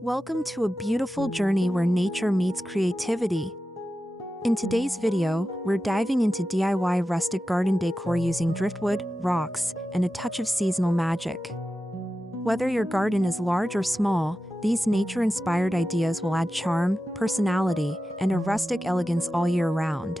Welcome to a beautiful journey where nature meets creativity. In today's video, we're diving into DIY rustic garden decor using driftwood, rocks, and a touch of seasonal magic. Whether your garden is large or small, these nature-inspired ideas will add charm, personality, and a rustic elegance all year round.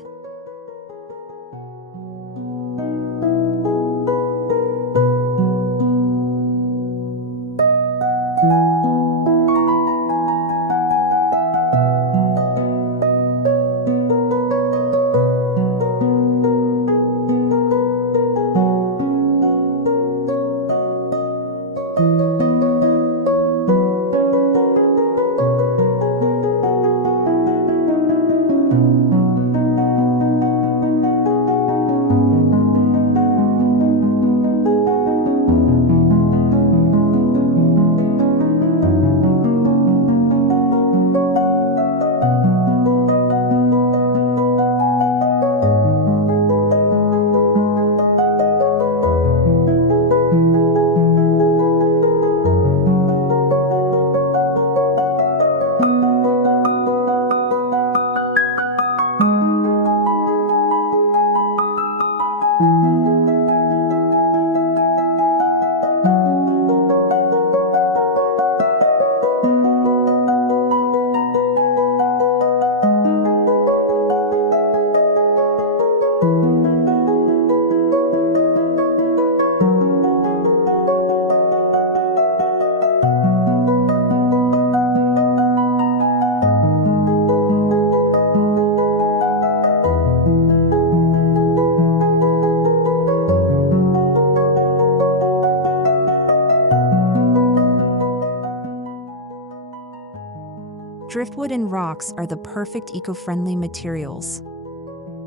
Driftwood and rocks are the perfect eco-friendly materials.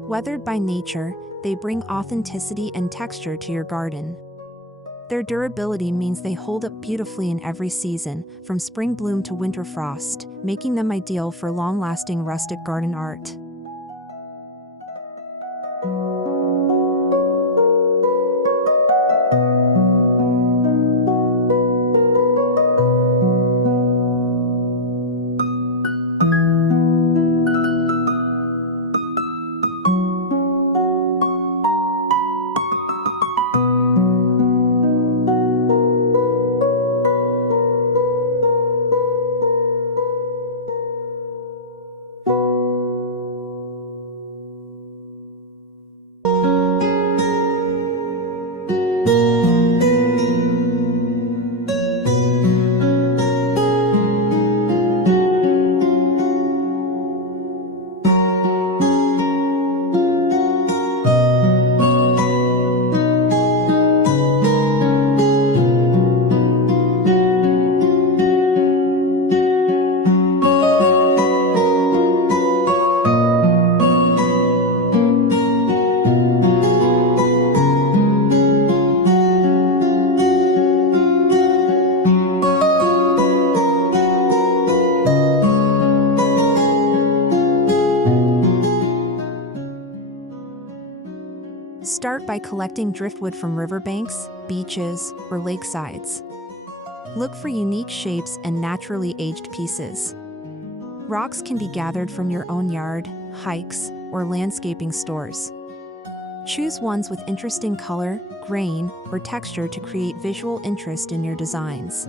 Weathered by nature, they bring authenticity and texture to your garden. Their durability means they hold up beautifully in every season, from spring bloom to winter frost, making them ideal for long-lasting rustic garden art. Start by collecting driftwood from riverbanks, beaches, or lakesides. Look for unique shapes and naturally aged pieces. Rocks can be gathered from your own yard, hikes, or landscaping stores. Choose ones with interesting color, grain, or texture to create visual interest in your designs.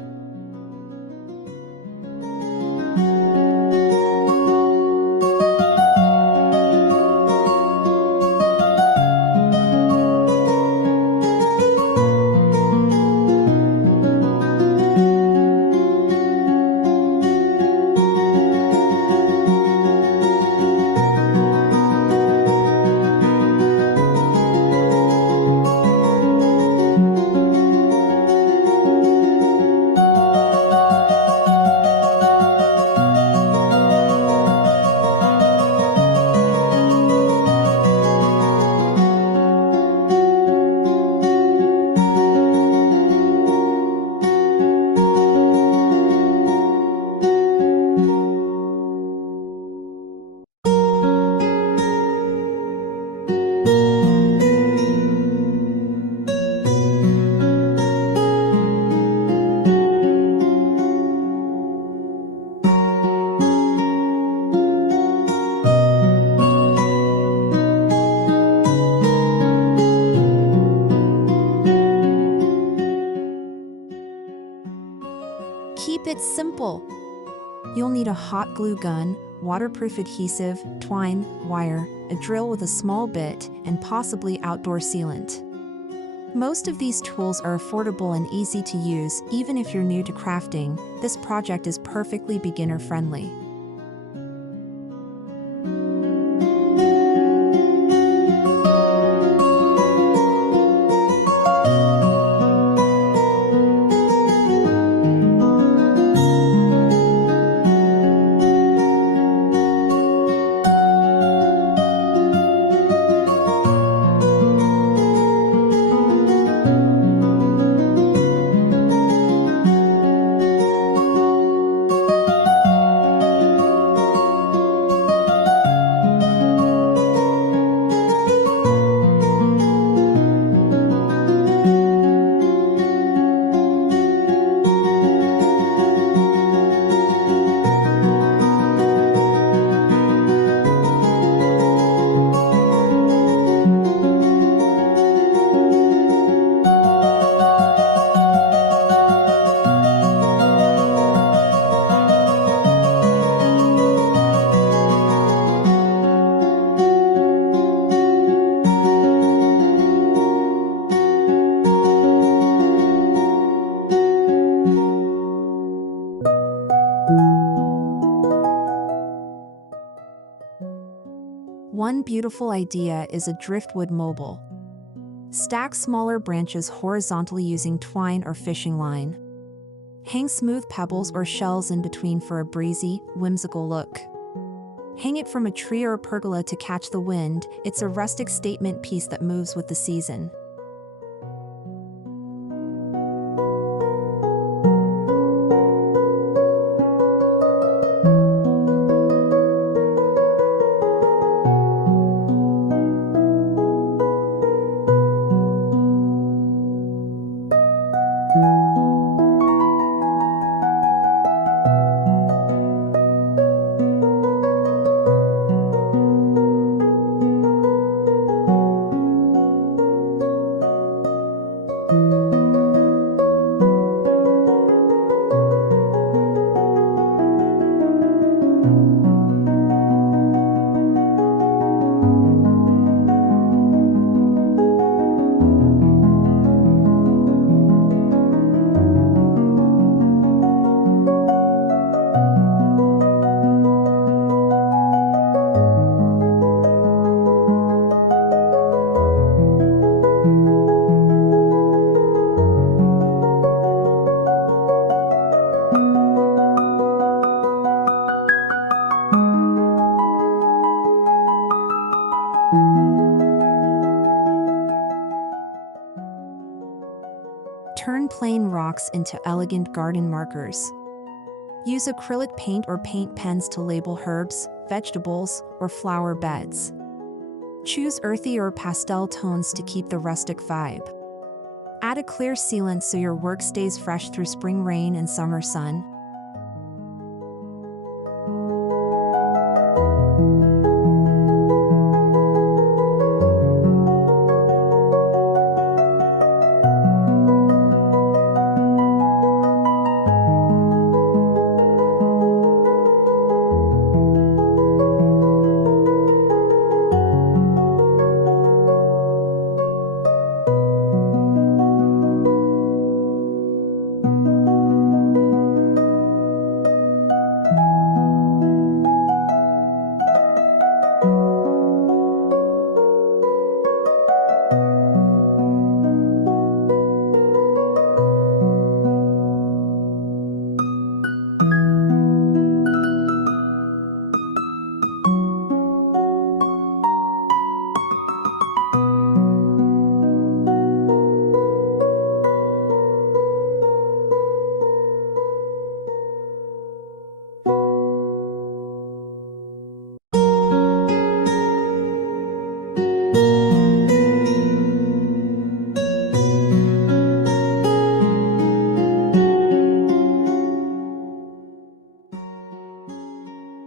You'll need a hot glue gun, waterproof adhesive, twine, wire, a drill with a small bit, and possibly outdoor sealant. Most of these tools are affordable and easy to use. Even if you're new to crafting, this project is perfectly beginner-friendly. One beautiful idea is a driftwood mobile. Stack smaller branches horizontally using twine or fishing line. Hang smooth pebbles or shells in between for a breezy, whimsical look. Hang it from a tree or a pergola to catch the wind. It's a rustic statement piece that moves with the season. Turn plain rocks into elegant garden markers. Use acrylic paint or paint pens to label herbs, vegetables, or flower beds. Choose earthy or pastel tones to keep the rustic vibe. Add a clear sealant so your work stays fresh through spring rain and summer sun.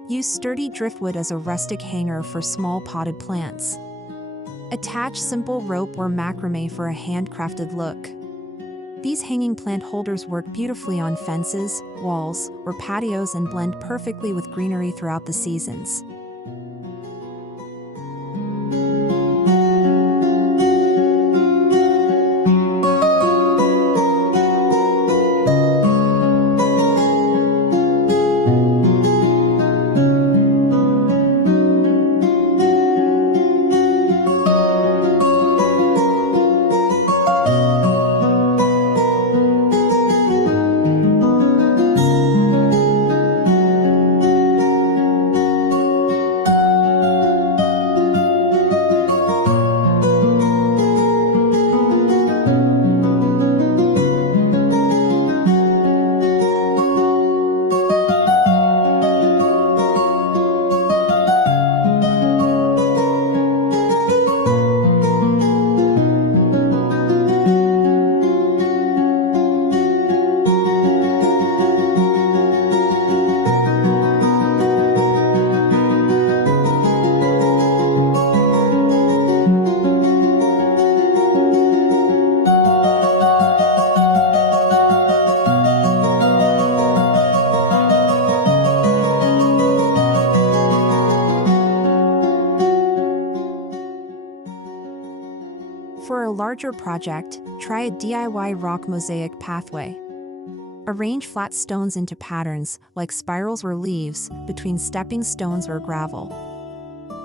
Use sturdy driftwood as a rustic hanger for small potted plants. Attach simple rope or macrame for a handcrafted look. These hanging plant holders work beautifully on fences, walls, or patios and blend perfectly with greenery throughout the seasons. For a larger project, try a DIY rock mosaic pathway. Arrange flat stones into patterns, like spirals or leaves, between stepping stones or gravel.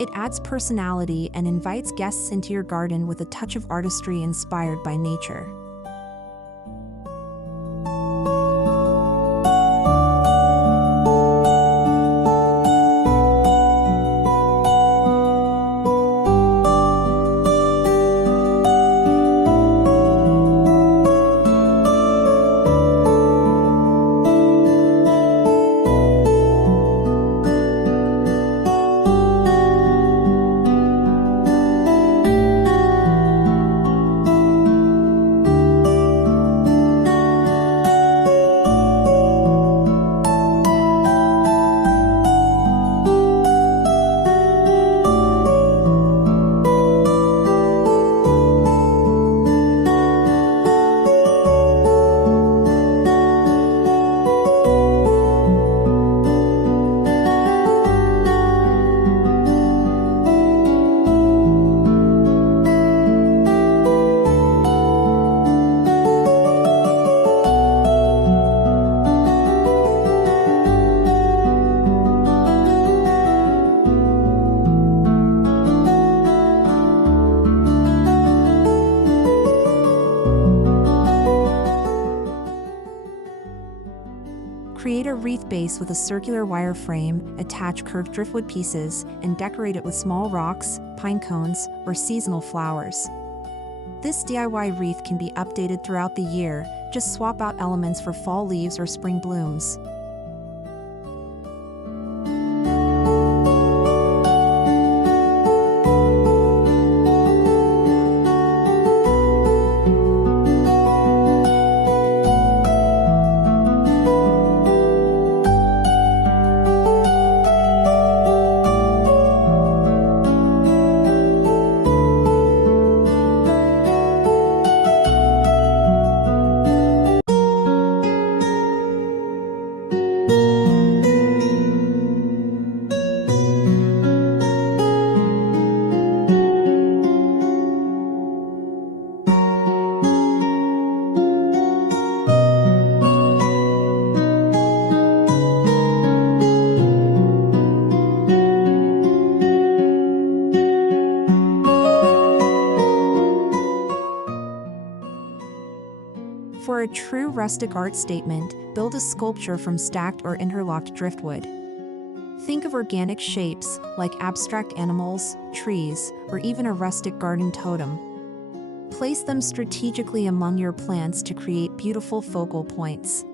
It adds personality and invites guests into your garden with a touch of artistry inspired by nature. Create a wreath base with a circular wire frame, attach curved driftwood pieces, and decorate it with small rocks, pine cones, or seasonal flowers. This DIY wreath can be updated throughout the year, just swap out elements for fall leaves or spring blooms. For a true rustic art statement, build a sculpture from stacked or interlocked driftwood. Think of organic shapes, like abstract animals, trees, or even a rustic garden totem. Place them strategically among your plants to create beautiful focal points.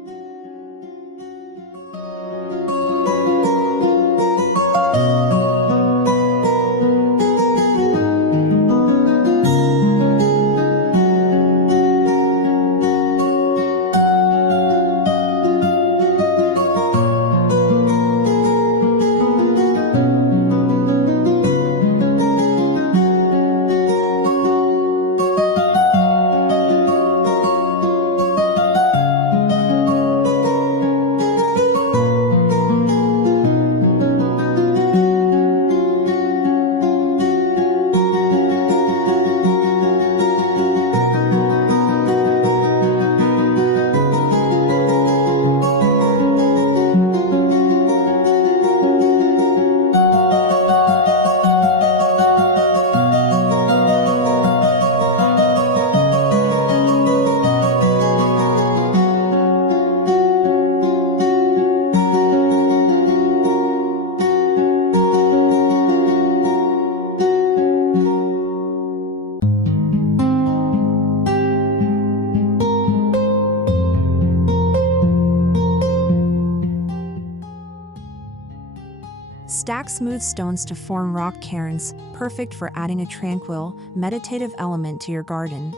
Stack smooth stones to form rock cairns, perfect for adding a tranquil, meditative element to your garden.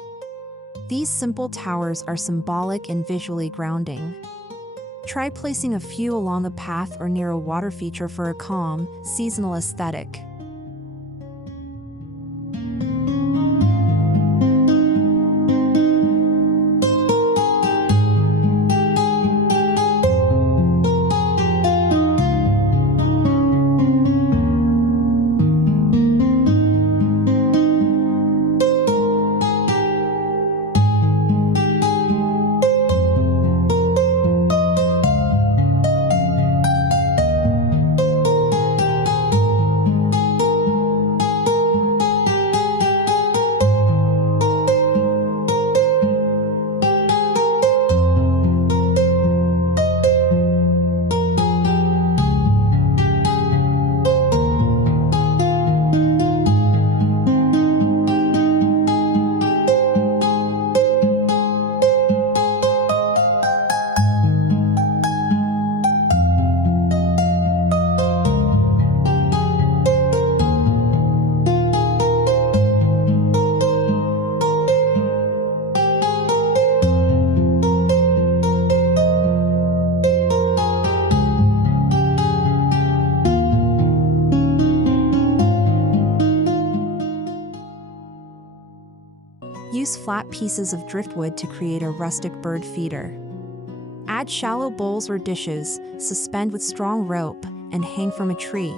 These simple towers are symbolic and visually grounding. Try placing a few along the path or near a water feature for a calm, seasonal aesthetic. Use flat pieces of driftwood to create a rustic bird feeder. Add shallow bowls or dishes, suspend with strong rope, and hang from a tree.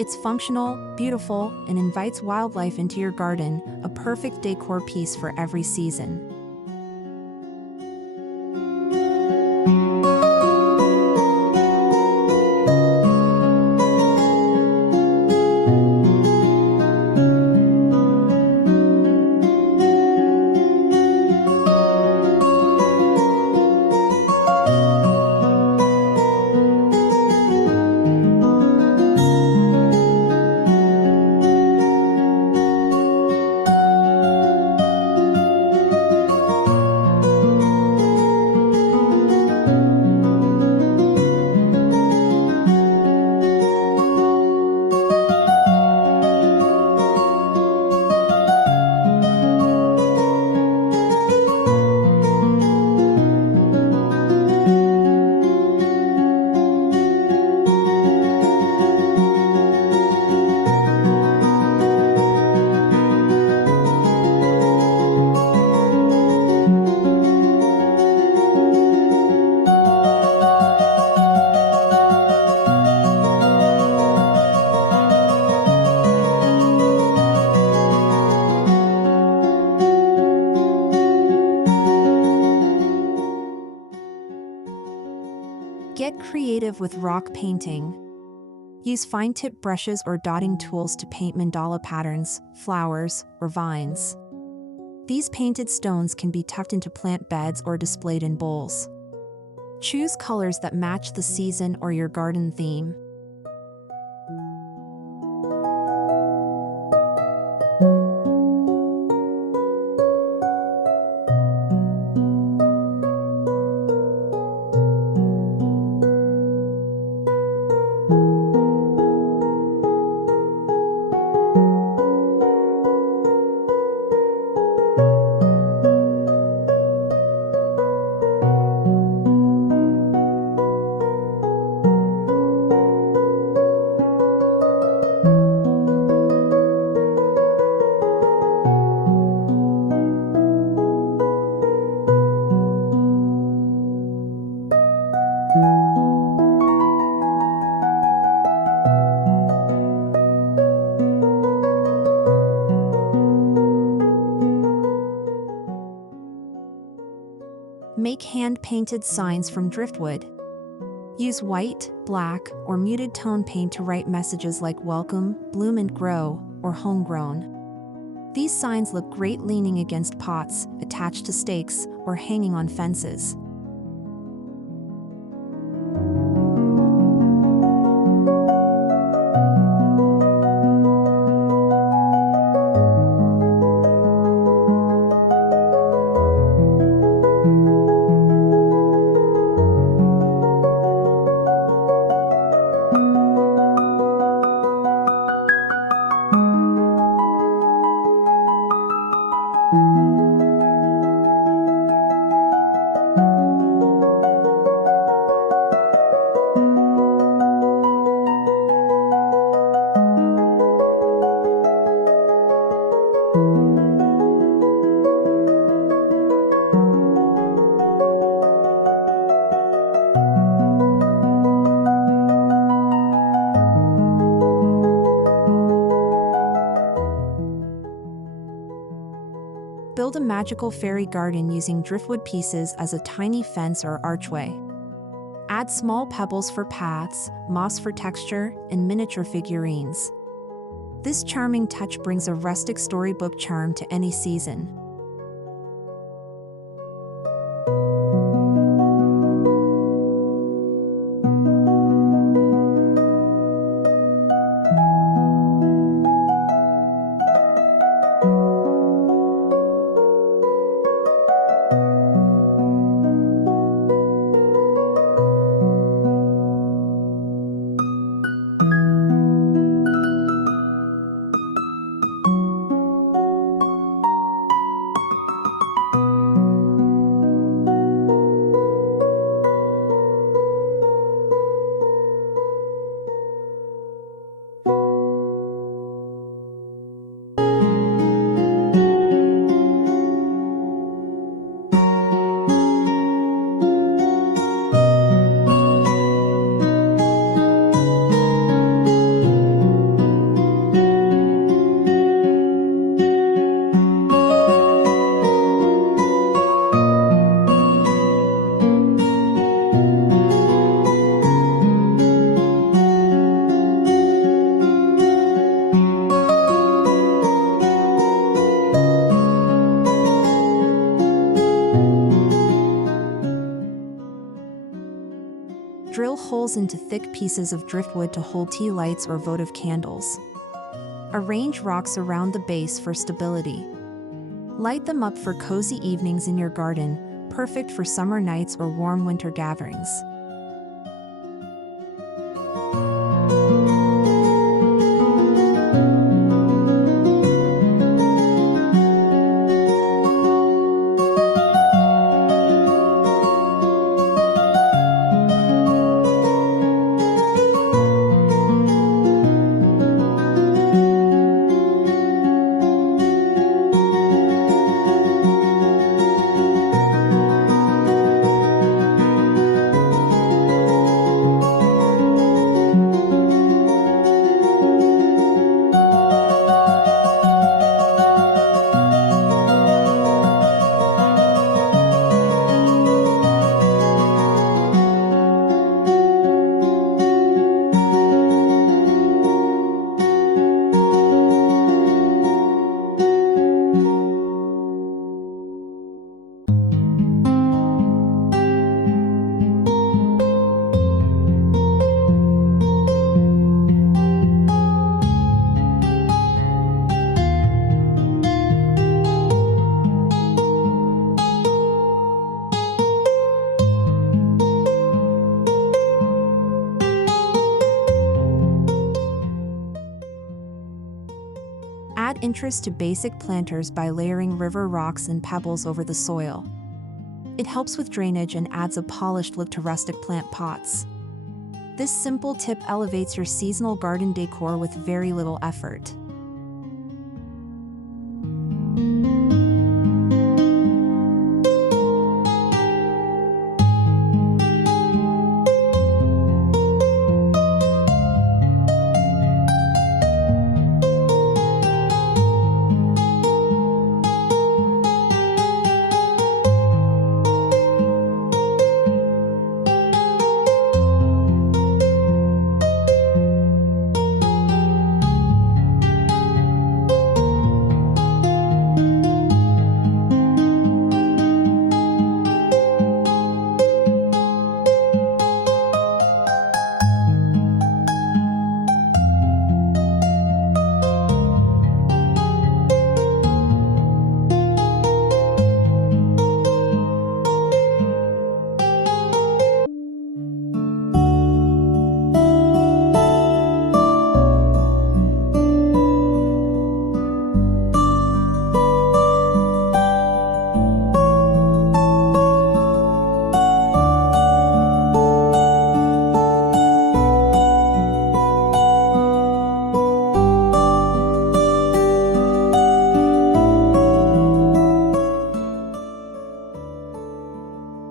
It's functional, beautiful, and invites wildlife into your garden, a perfect decor piece for every season. Get creative with rock painting. Use fine-tip brushes or dotting tools to paint mandala patterns, flowers, or vines. These painted stones can be tucked into plant beds or displayed in bowls. Choose colors that match the season or your garden theme. Make hand-painted signs from driftwood. Use white, black, or muted tone paint to write messages like welcome, bloom and grow, or homegrown. These signs look great leaning against pots, attached to stakes, or hanging on fences. Build a magical fairy garden using driftwood pieces as a tiny fence or archway. Add small pebbles for paths, moss for texture, and miniature figurines. This charming touch brings a rustic storybook charm to any season. Drill holes into thick pieces of driftwood to hold tea lights or votive candles. Arrange rocks around the base for stability. Light them up for cozy evenings in your garden, perfect for summer nights or warm winter gatherings. Add interest to basic planters by layering river rocks and pebbles over the soil. It helps with drainage and adds a polished look to rustic plant pots. This simple tip elevates your seasonal garden decor with very little effort.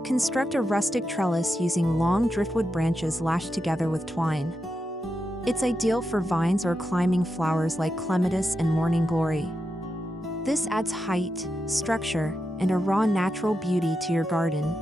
Construct a rustic trellis using long driftwood branches lashed together with twine. It's ideal for vines or climbing flowers like clematis and morning glory. This adds height, structure, and a raw natural beauty to your garden.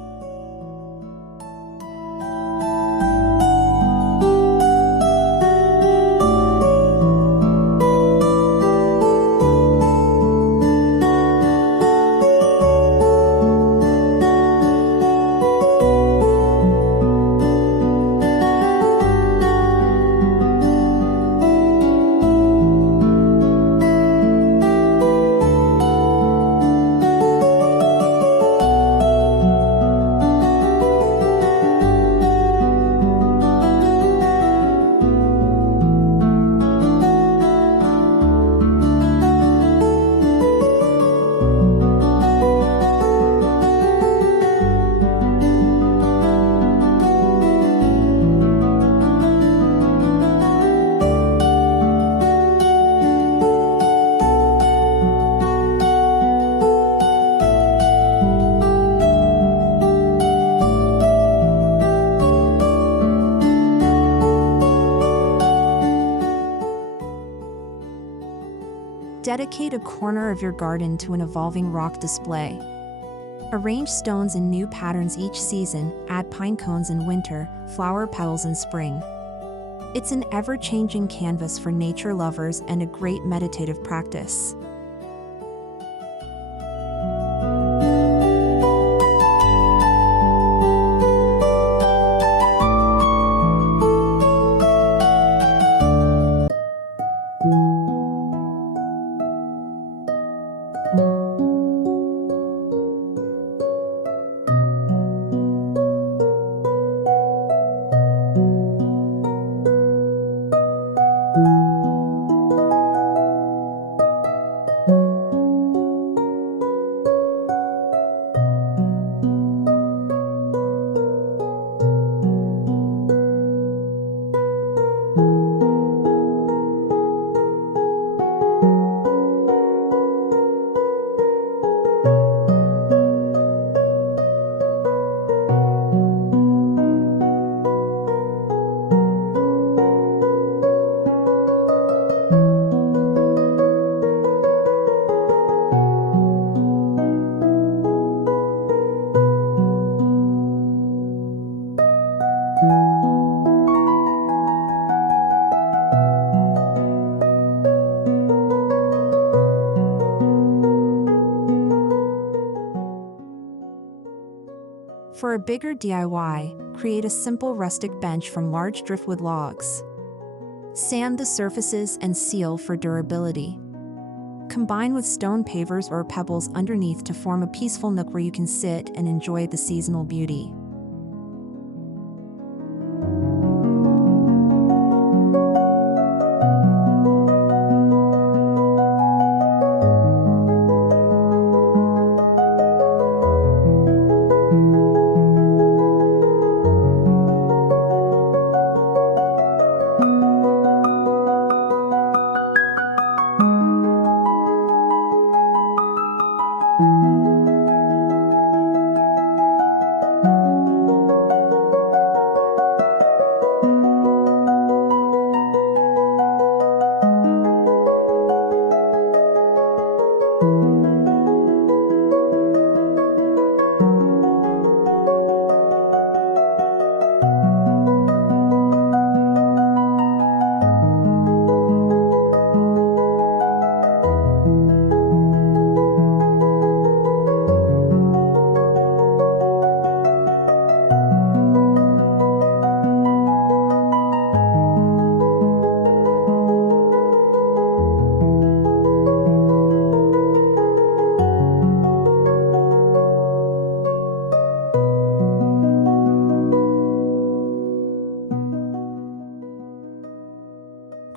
Dedicate a corner of your garden to an evolving rock display. Arrange stones in new patterns each season, add pine cones in winter, flower petals in spring. It's an ever-changing canvas for nature lovers and a great meditative practice. For a bigger DIY, create a simple rustic bench from large driftwood logs. Sand the surfaces and seal for durability. Combine with stone pavers or pebbles underneath to form a peaceful nook where you can sit and enjoy the seasonal beauty.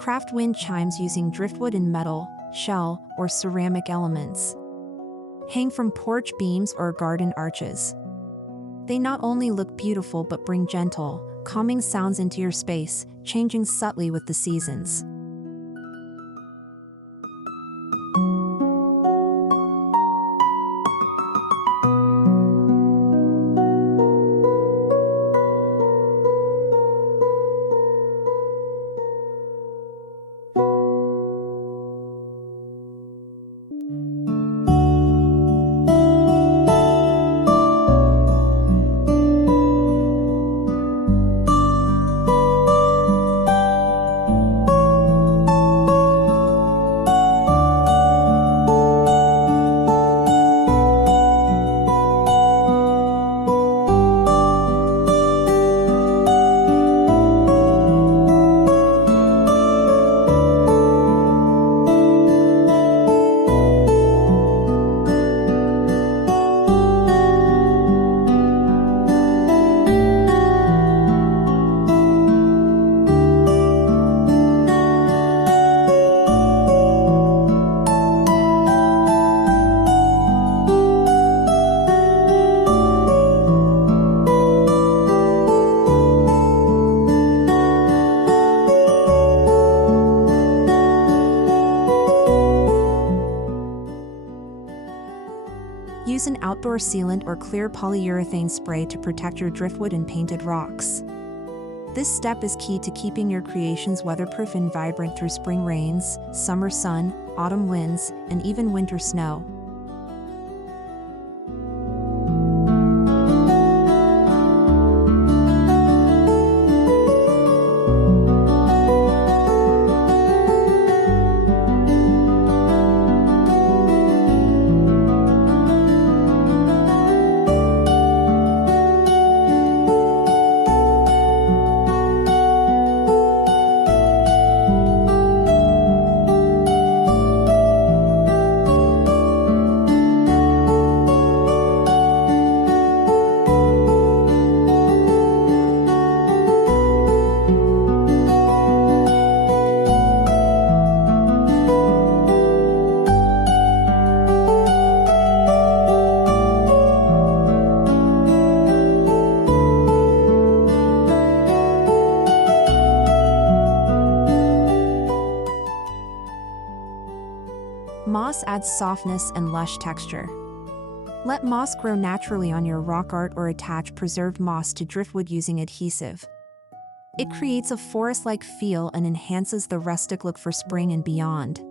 Craft wind chimes using driftwood and metal, shell, or ceramic elements. Hang from porch beams or garden arches. They not only look beautiful but bring gentle, calming sounds into your space, changing subtly with the seasons. Use an outdoor sealant or clear polyurethane spray to protect your driftwood and painted rocks. This step is key to keeping your creations weatherproof and vibrant through spring rains, summer sun, autumn winds, and even winter snow. Moss adds softness and lush texture. Let moss grow naturally on your rock art or attach preserved moss to driftwood using adhesive. It creates a forest-like feel and enhances the rustic look for spring and beyond.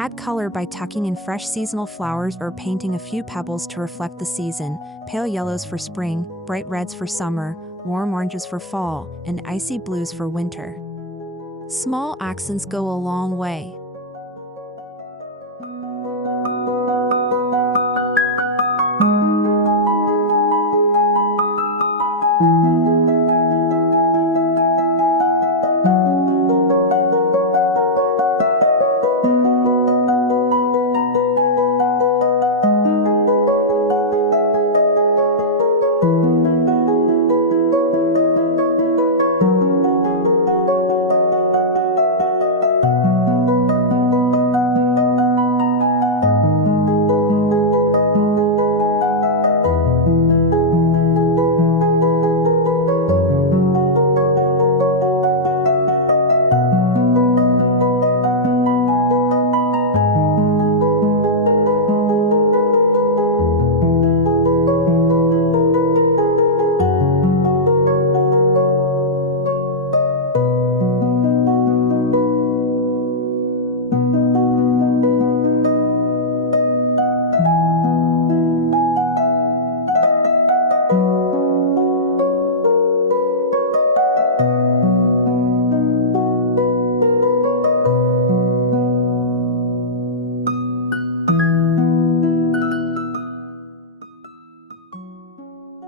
Add color by tucking in fresh seasonal flowers or painting a few pebbles to reflect the season, pale yellows for spring, bright reds for summer, warm oranges for fall, and icy blues for winter. Small accents go a long way.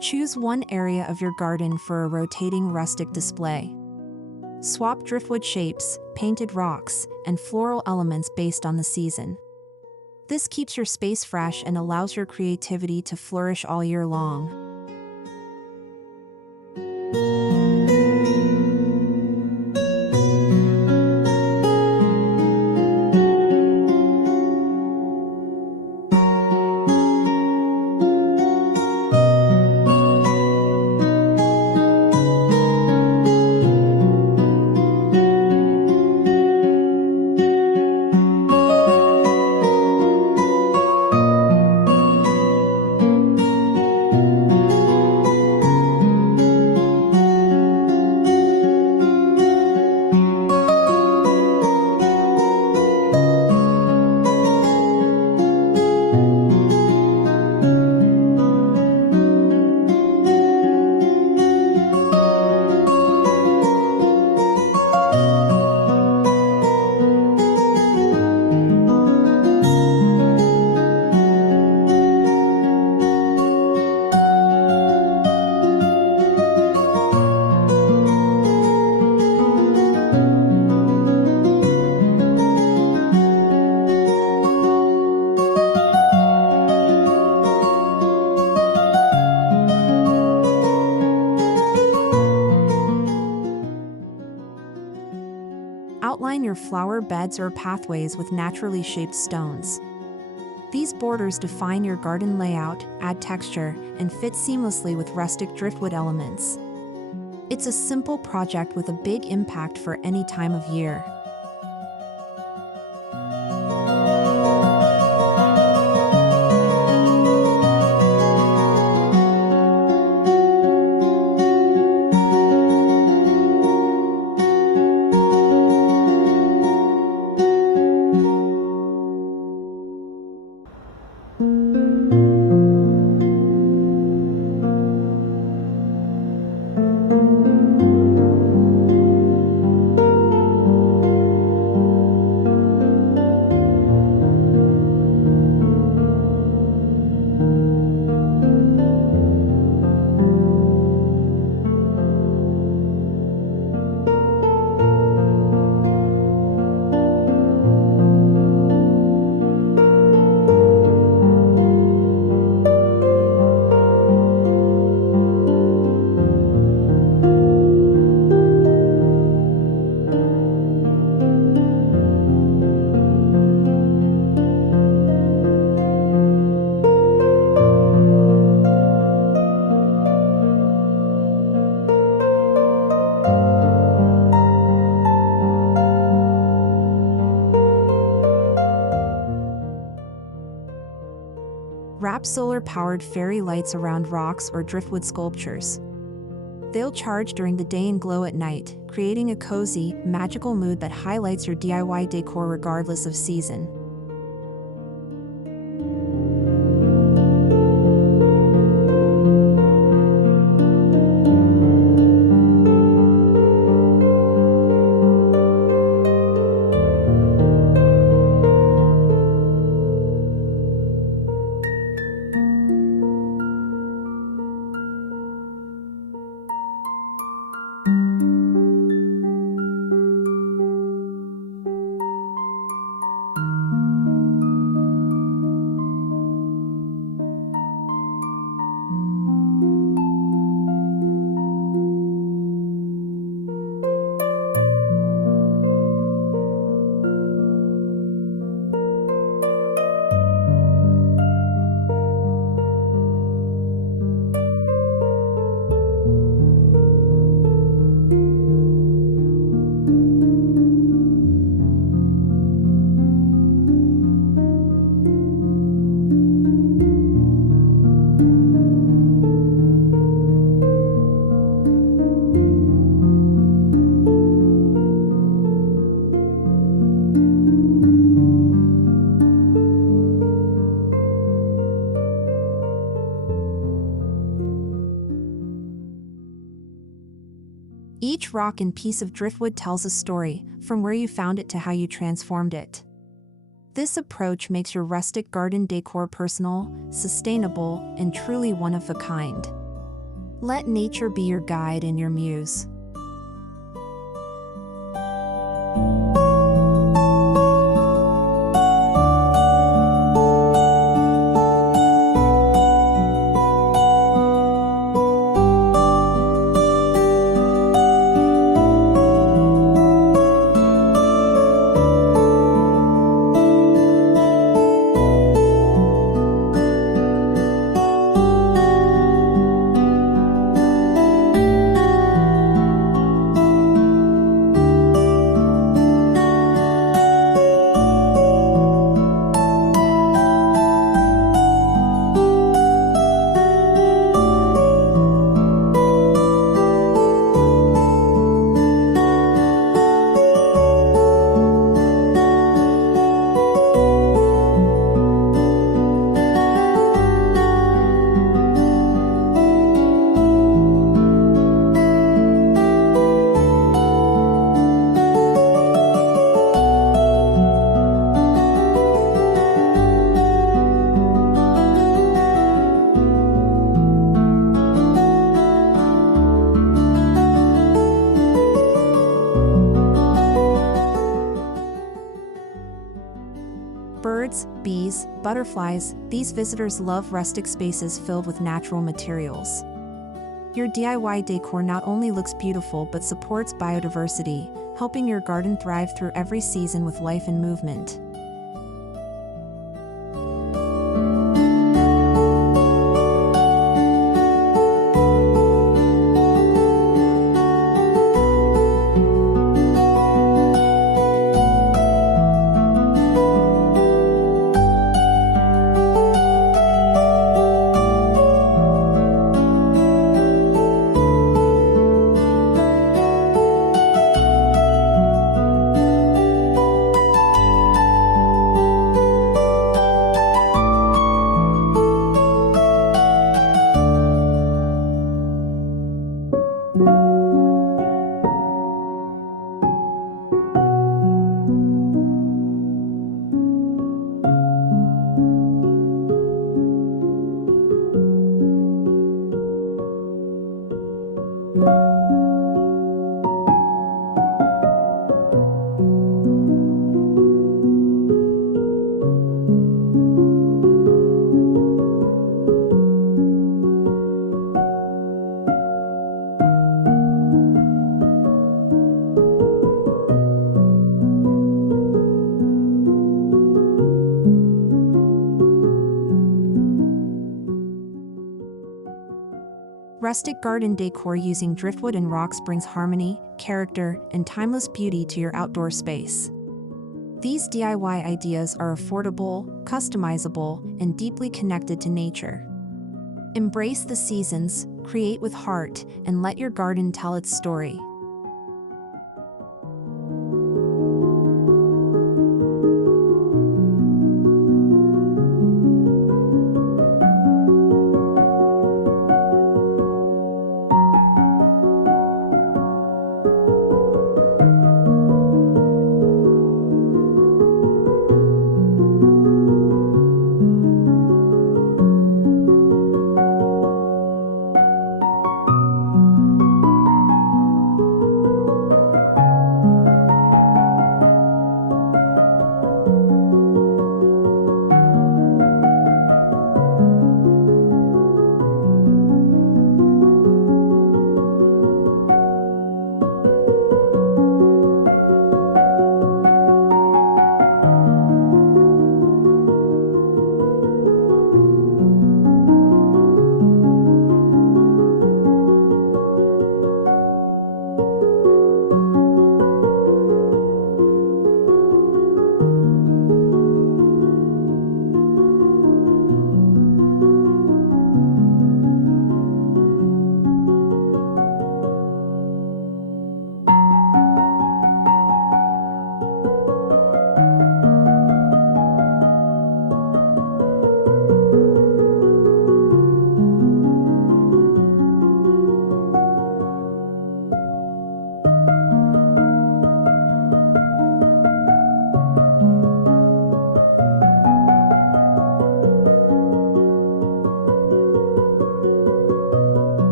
Choose one area of your garden for a rotating rustic display. Swap driftwood shapes, painted rocks, and floral elements based on the season. This keeps your space fresh and allows your creativity to flourish all year long. outline your flower beds or pathways with naturally shaped stones. These borders define your garden layout, add texture, and fit seamlessly with rustic driftwood elements. It's a simple project with a big impact for any time of year. Wrap solar-powered fairy lights around rocks or driftwood sculptures. They'll charge during the day and glow at night, creating a cozy, magical mood that highlights your DIY decor regardless of season. Each rock and piece of driftwood tells a story, from where you found it to how you transformed it. This approach makes your rustic garden decor personal, sustainable, and truly one of a kind. Let nature be your guide and your muse. Birds, bees, butterflies, these visitors love rustic spaces filled with natural materials. Your DIY decor not only looks beautiful but supports biodiversity, helping your garden thrive through every season with life and movement. Rustic garden decor using driftwood and rocks brings harmony, character, and timeless beauty to your outdoor space. These DIY ideas are affordable, customizable, and deeply connected to nature. Embrace the seasons, create with heart, and let your garden tell its story.